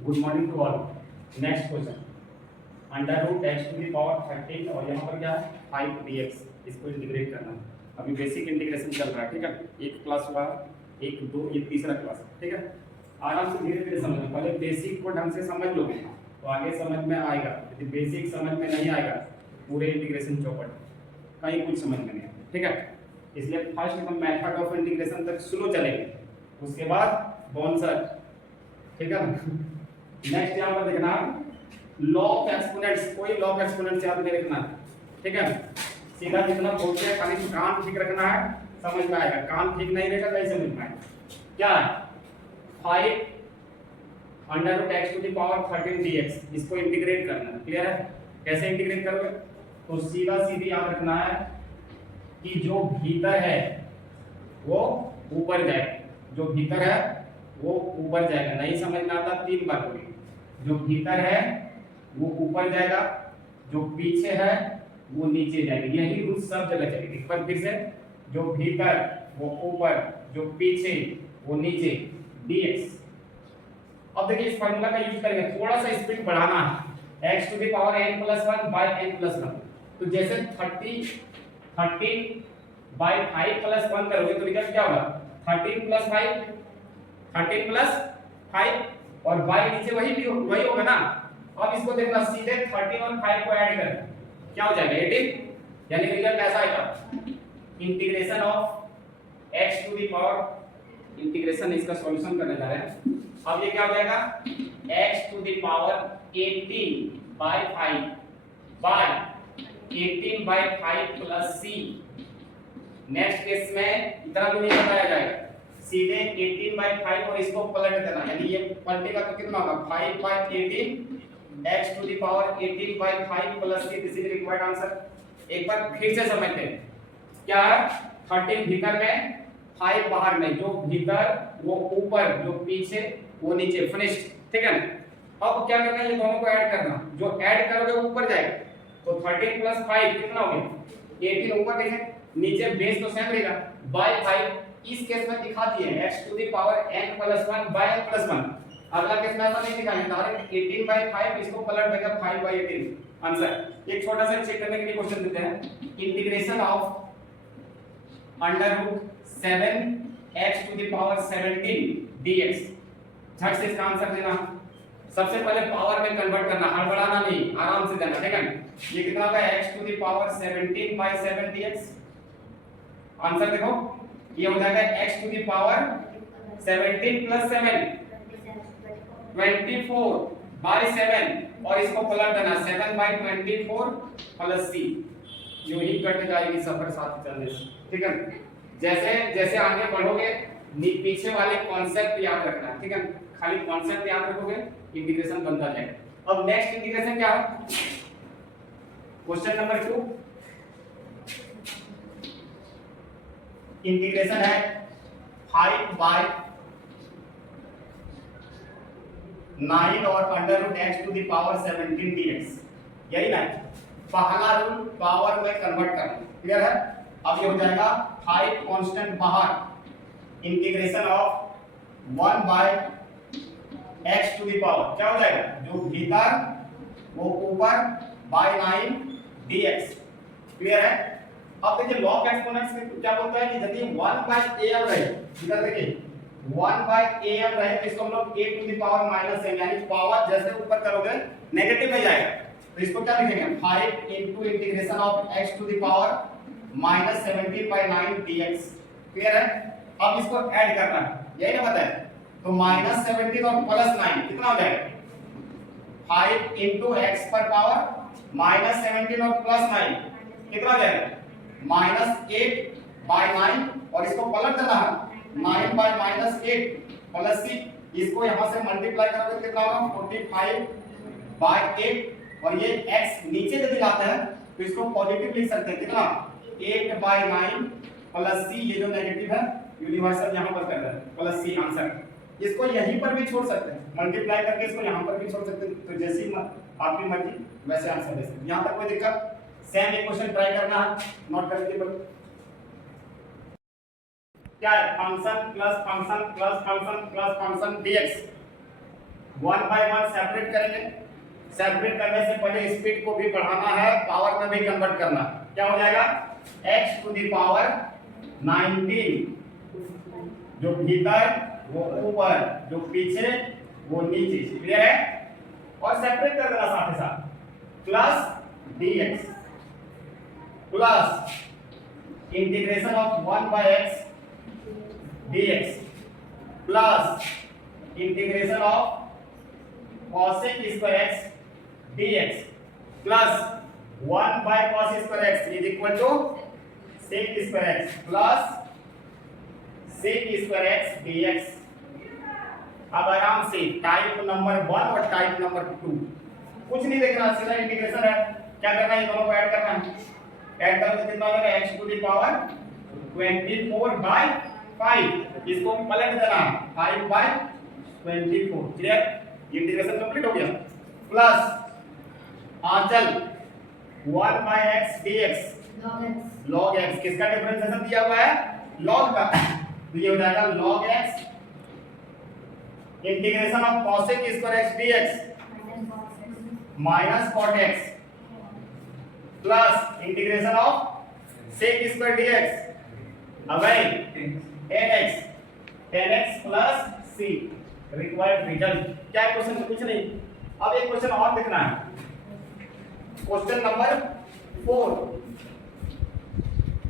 Good morning to all. Next question, under root X to the power 13 और यहाँ पर क्या है 5 dx, इसको इंटीग्रेट करना है। अभी बेसिक इंटीग्रेशन चल रहा है, ठीक है। एक क्लास हुआ, एक दो, ये तीसरा क्लास, ठीक है। आराम से धीरे धीरे समझना, पहले बेसिक को ढंग से समझ लोगे तो आगे समझ में आएगा। यदि बेसिक समझ में नहीं आएगा पूरे इंटीग्रेशन चौपट कहीं कुछ समझ में नहीं आएगा, ठीक है। इसलिए फर्स्ट हम मेथड ऑफ इंटीग्रेशन तक स्लो चलेंगे, उसके बाद बॉन्सर, ठीक है। नेक्स्ट यहाँ पर देखना लॉग एक्सपोनेंट्स, कोई लॉग एक्सपोनेंट्स याद नहीं रखना, ठीक है। सीधा जितना बोलते हैं खाली कान ठीक रखना है, समझ में आएगा। कान ठीक नहीं रहेगा नहीं समझ में आएगा। क्या है 5 under root X to the power 13 dx, इसको इंटीग्रेट करना है। क्लियर है? कैसे इंटीग्रेट करोगे? तो सीधा सीधी याद रखना है कि जो भीतर है वो ऊपर जाएगा, जो भीतर है वो ऊपर जाएगा। नहीं समझ में आता 3 बार बोलिए। जो भीतर है वो ऊपर जाएगा, जो पीछे है वो नीचे जाएगा। यही रूल सब जगह चलेगी। एक बार फिर से, जो भीतर वो ऊपर, जो पीछे वो नीचे, dx। अब देखिए इस फार्मूला का यूज करेंगे, थोड़ा सा स्पीड बढ़ाना है। x to the power n + 1 by n + 1। तो जैसे 13 बाय 5 + 1 करोगे तो रिजल्ट क्या होगा? 13 + 5, 13 + 5 और बाय नीचे वही होगा ना। अब इसको देखना, सीधे 13 और 5 को ऐड कर क्या हो जाएगा 18, यानी रिजल्ट ऐसा आएगा। Integration of x to the power, integration इसका सॉल्यूशन करने जा रहे हैं। अब ये क्या हो जाएगा x to the power 18 by 5 by 18 by 5 plus c। Next case में इतना भी नहीं बताया जाएगा, सीधे 18 बाय 5 और इसको पलट देना, यानी ये पलटेगा तो कितना होगा 5 by 18 x to the power 18 by 5 plus c। This is required answer. एक बार फिर से समझते हैं क्या है। 13 भीतर में, 5 बाहर में। जो भीतर वो ऊपर, जो पीछे वो नीचे। फिनिश्ड, ठीक है ना। अब क्या करना है, ये दोनों को ऐड करना। जो ऐड करोगे वो ऊपर जाएगा, तो 13 + 5 कितना हो गया 18। ऊपर देखें, नीचे बेस तो सेम रहेगा बाय 5। इस केस में दिखा दिए x to the power n + 1 by n + 1। अगला केस में ऐसा नहीं दिखाएंगे, डायरेक्ट 18 बाय 5, इसको पलट देगा 5 बाय 18 आंसर। एक छोटा सा चेक करने के लिए क्वेश्चन देते हैं। Integration of under root 7 x to the power 17 dx। झट से इसका आंसर देना। सबसे पहले पावर में कन्वर्ट करना, हड़बड़ाना नहीं, आराम से देना, ठीक है। ये कितना होगा x to the power 17 by 7 dx। Answer देखो, ये हो जाएगा x to the power 17 + 7 24 by 7 और इसको पलट देना 7 बाय 24 प्लस c। यूं ही कट जाएगी सफर साथ चलने से, ठीक है। जैसे जैसे आगे बढ़ोगे पीछे वाले कॉन्सेप्ट याद रखना, ठीक है। खाली कॉन्सेप्ट याद रखोगे इंटीग्रेशन बनता जाएगा। अब नेक्स्ट इंटीग्रेशन क्या है, क्वेश्चन नंबर 2। इंटीग्रेशन है 5 बाय 9 और under root x to the power 17 dx। यही ना पहला रूल, पावर में कन्वर्ट करना। क्लियर है? अब ये हो जाएगा 5 कांस्टेंट बाहर, integration of 1 by x to the power क्या हो जाएगा, जो भीतर वो ऊपर बाय 9 dx। क्लियर है? अब देखिए लॉग एक्सपोनेंट्स में क्या बोलता है कि यदि 1 बाय am रहे, इधर देखिए 1 बाय am रहे तो इसको हम लोग a to the power -m, यानी पावर जैसे ऊपर करोगे नेगेटिव में जाएगा। तो इसको क्या लिखेंगे 5 into integration of x to the power -17 by 9 dx। Clear है? अब इसको ऐड करना है, यही ना बताया। तो -17 और +9 कितना हो जाएगा 5 इनटू x पर पावर -17 और +9 कितना हो जाएगा -8 बाय 9 और इसको पलट देना है 9 बाय -8 प्लस c। इसको यहां से मल्टीप्लाई करोगे कितना होगा 45 बाय 8 और ये x नीचे यदि लाते हैं तो इसको पॉजिटिव लिख सकते हैं, कितना 8 बाय 9 प्लस c। ये जो नेगेटिव है यूनिवर्सल यहां पर कर रहे हैं प्लस c आंसर। इसको यहीं पर भी छोड़ सकते हैं, मल्टीप्लाई करके इसको यहां पर भी छोड़ सकते हैं। तो जैसी आपकी मर्जी वैसे आंसर दे सकते हैं। यहां तक कोई दिक्कत? सेम इक्वेशन ट्राई करना है, नोट करके बोलो क्या है, function plus function plus function plus function dx। One by one separate करेंगे। सेपरेट करने से पहले स्पीड को भी बढ़ाना है, पावर में भी कन्वर्ट करना। क्या हो जाएगा? x टू द पावर 19, जो भीतर वो ऊपर, जो पीछे वो नीचे। क्लियर है? और सेपरेट कर देना साथ ही साथ, plus dx plus integration of 1 by x dx plus integration of cosec square x dx plus 1 by cos square x is equal to sec square x plus sec square x dx। अब आराम से type number 1 और type number 2 कुछ नहीं देखना, सीधा integration है। क्या करना है? दोनों को ऐड करना है। ऐड करोगे तो कितना होगा? x to the power 24 by 5, इसको पलट देना 5 by 24। क्लियर? इंटीग्रेशन कंप्लीट हो गया। प्लस आंचल 1 by x dx log x, किसका डिफरेंशिएशन दिया हुआ है? log का, तो ये हो जाएगा log x integration of cosec square x dx minus cot x plus integration of sec square dx अब है 10x plus c। Required result क्या है? क्वेश्चन कुछ नहीं। अब एक क्वेश्चन और देखना है, क्वेश्चन नंबर 4।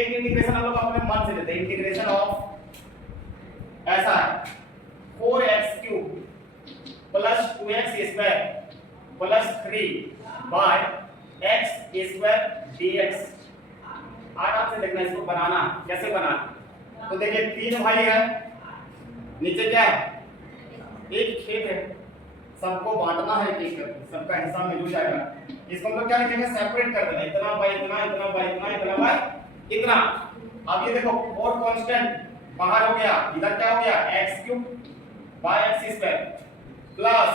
एक इंटीग्रेशन हम लोग अपने मन से लेते हैं। इंटीग्रेशन ऑफ ऐसा है 4x cube plus 2x square plus 3 by x square dx। आराम से देखना इसको बनाना, कैसे बनाना। तो देखिए 3 भाई है, नीचे क्या है? एक खेत है, सबको बांटना है, एक सबका हिस्सा मिल जाएगा। इसको हम लोग क्या लिखेंगे? सेपरेट कर देना, इतना बाय इतना, इतना बाय इतना, इतना बाय इतना। अब ये देखो 4 कांस्टेंट बाहर हो गया, इधर क्या हो गया? x cube by x square plus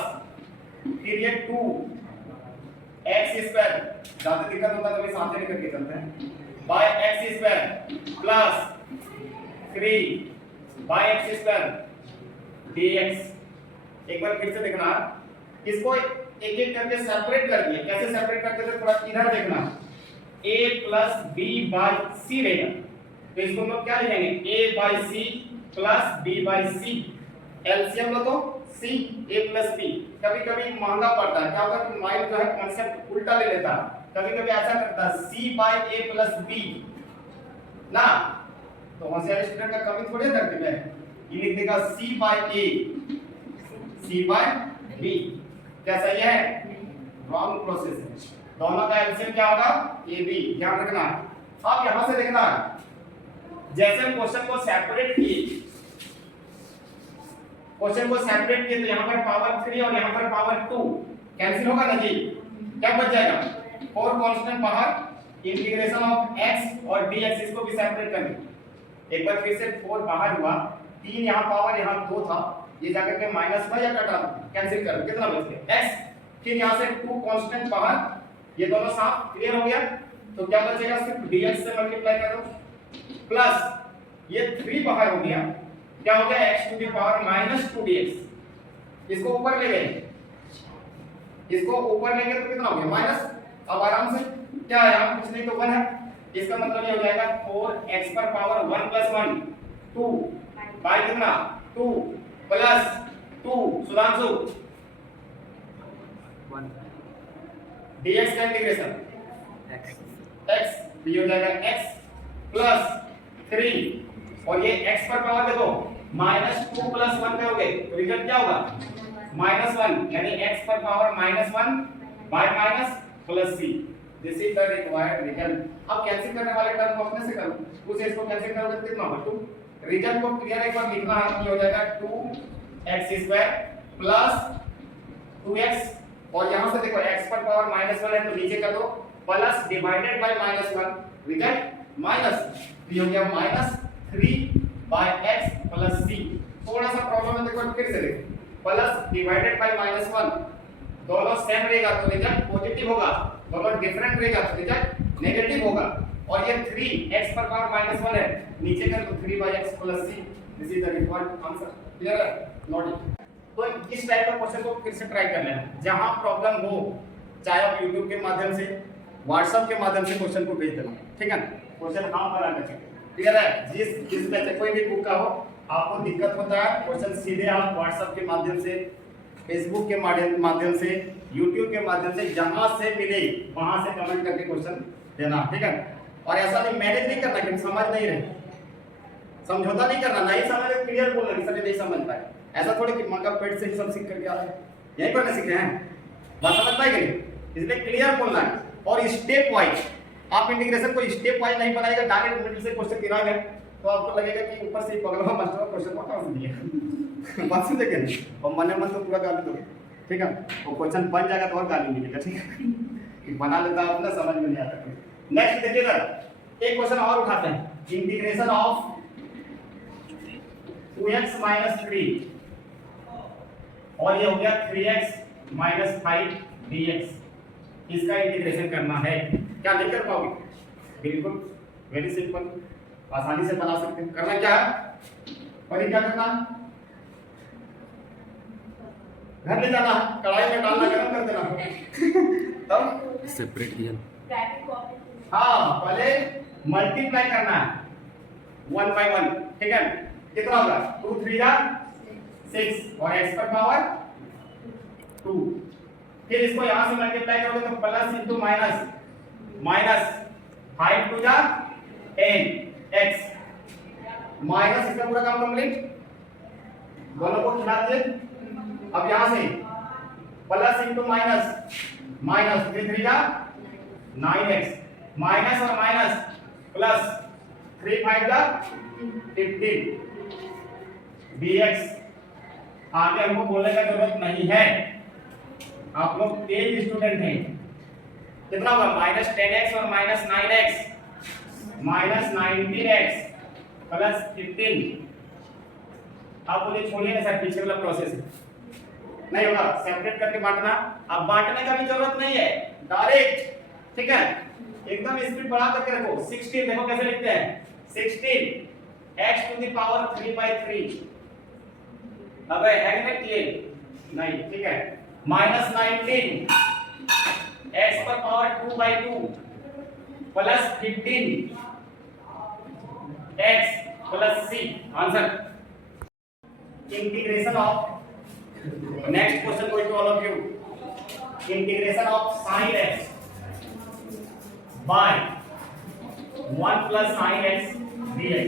फिर ये 2 x स्क्वायर, ज्यादा दिक्कत होता है तो साथ में लेकर के चलते हैं, by x square plus 3 by x square dx। एक बार फिर से देखना, इसको एक एक करके सेपरेट कर दिया। कैसे सेपरेट करते थे? थोड़ा इधर देखना, a plus b by c रहेगा, तो इसको हम लोग क्या लिखेंगे? a by c plus b by c। LCM लो तो c a प्लस b। कभी कभी महंगा पड़ता है, क्या होता है कि माइंड जो है कांसेप्ट उल्टा ले लेता है। कभी कभी ऐसा करता है c by a plus b ना, तो होशियार स्टूडेंट का कमी थोड़ी करती है, ये लिख देगा c by a c by b। क्या सही है? रॉन्ग प्रोसेस है। दोनों का एलसीएम क्या होगा? ab। ध्यान रखना। अब यहां से देखना, जैसे हम क्वेश्चन को सेपरेट किए, क्वेश्चन को सेपरेट किए तो यहां पर पावर 3 और यहां पर पावर 2 कैंसिल होगा ना जी। क्या बच जाएगा? 4 कांस्टेंट बाहर, इंटीग्रेशन ऑफ x और dx, इसको भी सेपरेट करेंगे। एक बार फिर से 4 बाहर हुआ, 3 यहां पावर, यहां 2 था, ये जाकर के माइनस का या कटा कैंसिल कर, कितना बच गया? x। फिर यहां से 2 कांस्टेंट बाहर, ये दोनों साफ। क्लियर हो गया? तो क्या बचेगा? सिर्फ dx से मल्टीप्लाई कर दो प्लस ये 3 बाहर हो गया, क्या हो गया? x to the power minus 2 dx। इसको ऊपर ले गए, इसको ऊपर लेंगे तो कितना हो गया? माइनस। अब आराम से क्या है? यहां कुछ नहीं तो 1 है, इसका मतलब ये हो जाएगा 4x पर पावर 1 प्लस 1 2 बाय कितना? 2 प्लस 2 सुधांशु 1 dx का इंटीग्रेशन x ये हो जाएगा x प्लस 3 और ये x पर पावर देखो माइनस 2 प्लस 1 करोगे तो रिजल्ट क्या होगा? -1, यानी x पर power -1 bye minus plus c। This is the required result. अब कैंसिल करने वाले टर्म को अपने से करो, उसे इसको कैंसिल करोगे तो कितना होगा? 2। रिजल्ट को क्लियर एक बार लिखना है, ये हो जाएगा 2x² प्लस 2x और यहां से देखो x पर पावर -1 है तो नीचे कर दो, plus divided by -1, result minus, ये हो गया -3 बाय x प्लस c। थोड़ा सा प्रॉब्लम है, देखो फिर से देखो, प्लस डिवाइडेड बाय -1 दोनों सेम रहेगा तो रिजल्ट पॉजिटिव होगा, दोनों डिफरेंट रहेगा तो रिजल्ट नेगेटिव होगा। और ये 3x पर पावर -1 है, नीचे कर तो 3 by x plus c। This is the required answer. Clear है? Note it. तो इस टाइप का क्वेश्चन को फिर से ट्राई कर लेना, जहां प्रॉब्लम हो चाहे आप YouTube के माध्यम से, WhatsApp के माध्यम से क्वेश्चन को भेज देना, ठीक है। क्वेश्चन हाँ बना कर क्लियर है। जिस में से कोई भी बुक का हो, आपको दिक्कत होता है क्वेश्चन सीधे आप WhatsApp के माध्यम से, Facebook के माध्यम से, YouTube के माध्यम से, जहां से मिले वहां से कमेंट करके क्वेश्चन देना, ठीक है। और ऐसा नहीं मैनेज नहीं करना कि समझ नहीं रहे, समझौता नहीं करना, नहीं समझ क्लियर बोलना कि सर नहीं समझ पाए, ऐसा थोड़ी कि मां का पेट से ही सब सीख करके आ रहे हैं, यही पढ़ने सीख रहे हैं, बात समझ पाए कि नहीं। इसलिए क्लियर बोलना है और स्टेप वाइज। आप इंटीग्रेशन को स्टेप वाइज नहीं बनाएगा, डायरेक्ट मिडिल से क्वेश्चन गिराएंगे तो आपको लगेगा कि ऊपर से बगलवा मास्टर क्वेश्चन को समझ लिया बात समझे क्या नहीं, और मन मन तो पूरा गाली दोगे, ठीक है। वो क्वेश्चन बन जाएगा तो और गाली मिलेगा, ठीक है। बना लेता अपना समझ में नहीं आता। नेक्स्ट देखिएगा, एक क्वेश्चन और उठाते हैं, इंटीग्रेशन ऑफ 2x - 3 और ये हो गया 3x - 5 dx, इसका इंटीग्रेशन करना है। क्या नहीं कर पाओगे? बिल्कुल वेरी सिंपल, आसानी से बना सकते हैं। करना क्या है और ये क्या करना है, घर ले जाना, कढ़ाई में डालना, गरम कर देना तब सेपरेट किया। हाँ पहले मल्टीप्लाई करना है 1 by 1, ठीक है। कितना होगा 2 3 जा 6 और x पर पावर 2, फिर इसको यहां से मल्टीप्लाई करोगे तो प्लस इंटू माइनस, माइनस 5 2 जा 10 x माइनस, इसका पूरा काम कंप्लीट, दोनों को खिला दे। अब यहां से प्लस इंटू माइनस, माइनस 3 3 जा 9x, माइनस और माइनस प्लस 3 5 जा 15 dx। आगे हमको बोलने का जरूरत नहीं है, आप लोग तेज स्टूडेंट हैं। कितना होगा -10x और -9x, -19x प्लस 15। आप बोले छोड़िए ना सर, पीछे वाला प्रोसेस नहीं होगा, सेपरेट करके बांटना। अब बांटने का भी जरूरत नहीं है, डायरेक्ट, ठीक है। एकदम स्पीड बढ़ा करके रखो। 16 देखो कैसे लिखते हैं, 16 x टू द पावर 3/3। अब है ना क्लियर नहीं, ठीक है। -19 x पर power 2/2 plus 15 x plus c। Answer integration of, next question going to all of you, integration of sin x by 1 plus sin x dx।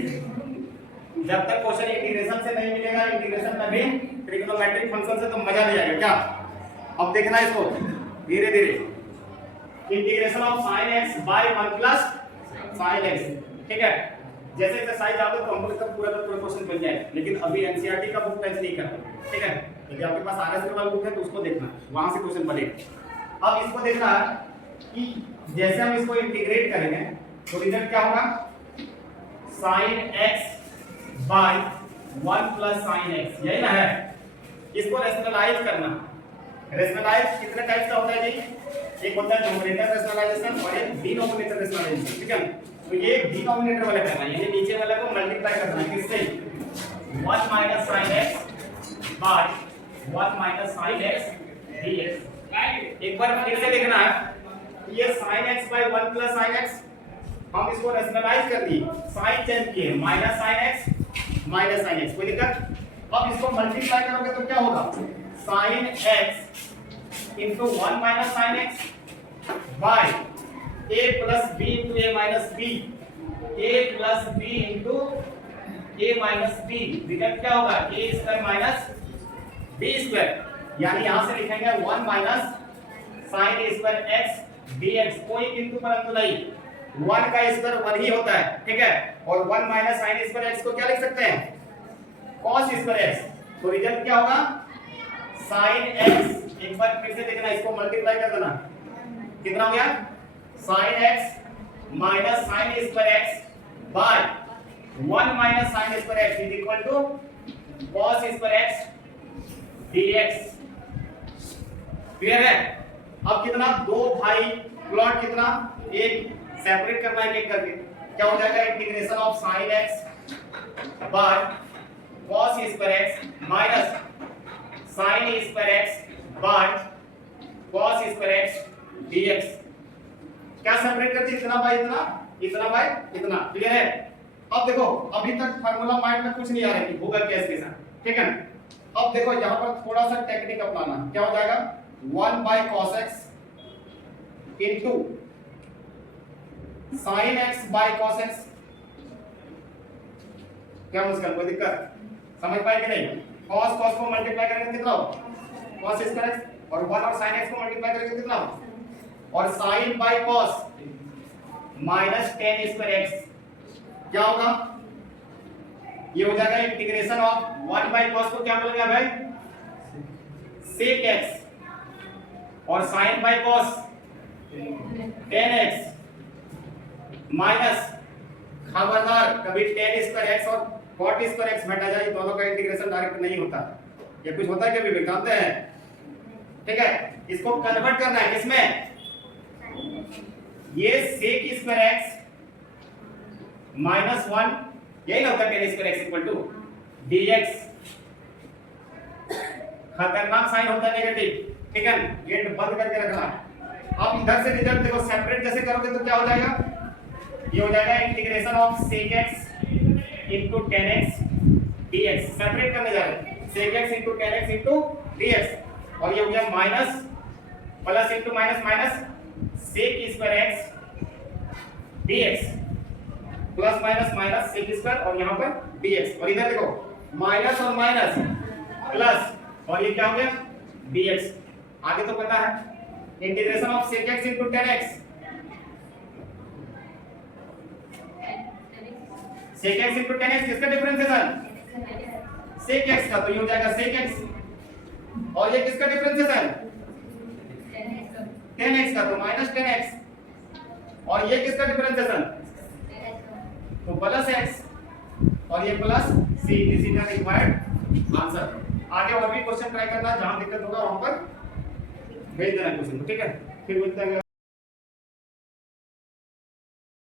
जब तक क्वेश्चन इंटीग्रेशन से नहीं मिलेगा, इंटीग्रेशन में भी ट्रिग्नोमेट्रिक फंक्शन से तो मजा नहीं आएगा क्या। अब देखना इसको धीरे धीरे, integration of sin x by 1 plus sin x, ठीक है। जैसे एक्सरसाइज आओगे तो हमको तब पूरा क्वेश्चन बन जाएगा, लेकिन अभी एनसीईआरटी का बुक टेस्ट नहीं करना, ठीक है। यदि आपके पास आरएस वाला बुक है तो उसको देखना, वहां से क्वेश्चन बनेगा। अब इसको देखना है कि जैसे हम इसको इंटीग्रेट करेंगे तो रिजल्ट क्या होगा, sin x by 1 plus sin x, यही ना है। इसको रैशनलाइज करना, रैशनलाइज कितने टाइप्स का होता है जी, एक होता है न्यूमरेटर रैशनलाइजेशन और एक डिनोमिनेटर रैशनलाइजेशन, ठीक है। तो ये डिनोमिनेटर वाला करना है, यानी नीचे वाले को मल्टीप्लाई करना है किससे, 1 minus sin x by 1 minus sin x dx। एक बार फिर से लिखना है, ये sin x by 1 plus sin x, हम इसको रैशनलाइज कर दिए, साइन चेंज किए, माइनस sin x, कोई दिक्कत। अब इसको मल्टीप्लाई करोगे तो क्या होगा, sin x into 1 minus sin x by a plus b into a minus b, a plus b into a minus b, result क्या होगा, a square minus b square. यानी यहां से लिखेंगे 1 minus sin a square x dx, कोई किंतु परंतु नहीं, 1 का स्क्वायर 1 ही होता है, ठीक है। और 1 minus sin a square x को क्या लिख सकते हैं, cos स्क्वायर x। तो रिजल्ट क्या होगा, sin x, एक बार फिर से देखना, इसको मल्टीप्लाई कर देना, कितना हो गया, sin x minus sin a square x by 1 minus sin a square x is equal to cos square x dx। Clear है। अब कितना, दो भाई प्लॉट कितना, एक सेपरेट करना है एक करके, क्या हो जाएगा, integration of sin x by cos square x minus sin square x by cos square x dx। क्या सेपरेट करती है? इतना बाय इतना, इतना बाय इतना। क्लियर है? अब देखो अभी तक फार्मूला माइंड में कुछ नहीं आ रहा है कि होगा क्या इसके साथ, ठीक है। अब देखो यहां पर थोड़ा सा टेक्निक अपनाना। क्या हो जाएगा? 1 by cos x into sin x by cos x। क्या मुश्किल, कोई दिक्कत समझ पाए कि नहीं? cos cos को मल्टीप्लाई करेंगे कितना हो? cos स्क्वायर x, और 1 और sin x को मल्टीप्लाई करेंगे कितना हो? और sin by cos minus tan square x क्या होगा? ये हो जाएगा इंटीग्रेशन ऑफ 1 बाय cos को क्या बोलेंगे भाई? sec x और sin by cos tan x minus खबरदार कभी tan स्क्वायर x और cot स्क्वायर x हटा जाए, दोनों का इंटीग्रेशन डायरेक्ट नहीं होता। ये कुछ होता है कभी भी, जानते हैं, ठीक है। इसको कन्वर्ट करना है किसमें? ये sec स्क्वायर x माइनस 1, यही ना होता है tan square x equal to dx। खतरनाक साइन होता है नेगेटिव, ठीक है। गेट बंद करके रखना। अब इधर से रिजल्ट देखो, सेपरेट जैसे करोगे तो क्या हो जाएगा? ये हो जाएगा integration of sec x into tan x dx। Separate करने जा रहे हैं, sec x into tan x into dx, और ये हो गया minus plus into minus minus sec square x dx plus minus minus sec square और यहाँ पर dx, और इधर देखो माइनस और माइनस प्लस, और ये क्या हो गया? dx। आगे तो पता है, integration of sec x into tan x। sec x into tan x किसका डिफरेंशिएशन? sec x का, तो ये हो जाएगा sec x, और ये किसका डिफरेंशिएशन? tan x का, तो माइनस tan x, और ये किसका डिफरेंशिएशन? तो प्लस x, और ये plus c। This is the required answer. आगे और भी क्वेश्चन ट्राई करना, जहां दिक्कत होगा वहां पर भेज देना क्वेश्चन, ठीक है। फिर मिलते हैं।